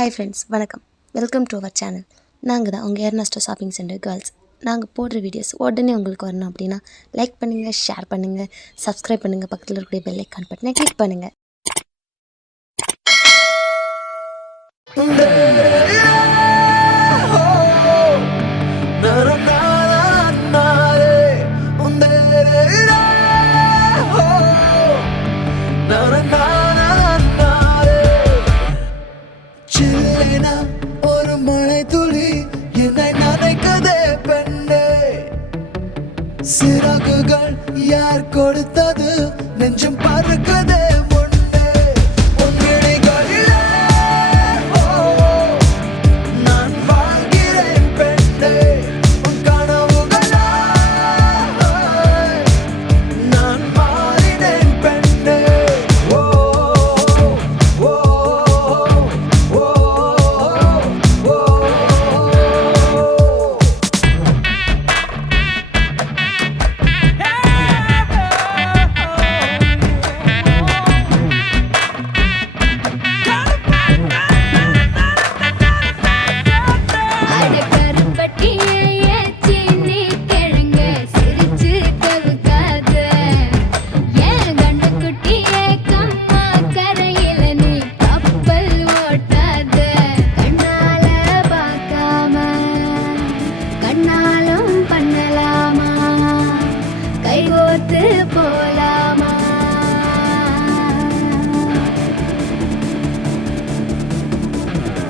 Hi friends, வணக்கம். Welcome to our channel. நாங்கள் தான் உங்கள் ஏர்னஸ்டோ ஷாப்பிங் சென்டர் கேர்ள்ஸ். நாங்கள் போடுற வீடியோஸ் உடனே உங்களுக்கு வரணும் அப்படின்னா லைக் பண்ணுங்கள், ஷேர் பண்ணுங்கள், சப்ஸ்கிரைப் பண்ணுங்கள், பக்கத்தில் இருக்கக்கூடிய பெல் ஐக்கான் பட்டனை கிளிக் பண்ணுங்கள். ஒரு மழை துளி என்னை நனைக்கதே பெண்ணே, சிறகுகள் யார் கொடுத்தது, நெஞ்சம் பறக்கதே முன்னே. உன் விழிகளிலே நான் வாழ்கிறேன் பெண்ணே, உன் கனவுகளாய் நான் மாறினேன் பெண்ணே.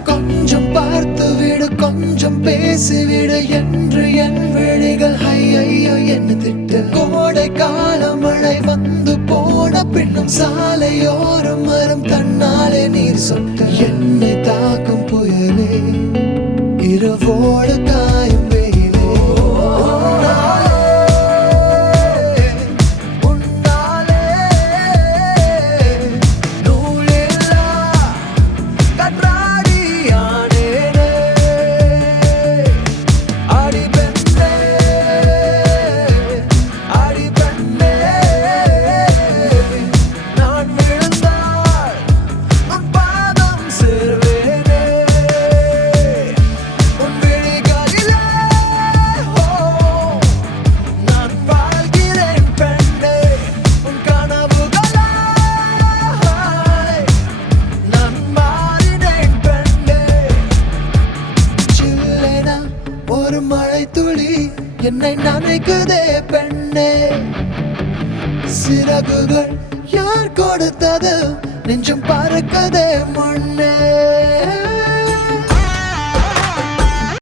கொஞ்சம் பார்த்து விடு, கொஞ்சம் பேசிவிடு என்று என் விழிகள் ஐயோ என்ன திட்டு. கோடை கால மழை வந்து போன பின்னும் சாலையோரம் மரம் தன்னாலே நீர் சொட்டு. என்னை தாக்கும் புயலே, இரவோடு காயும் வெயிலே, ஒரு மழை துளி என்னை நனைக்குதே பெண்ணே, சிறகுகள் யார் கொடுத்தது, நெஞ்சம் பறக்கதே முன்னே.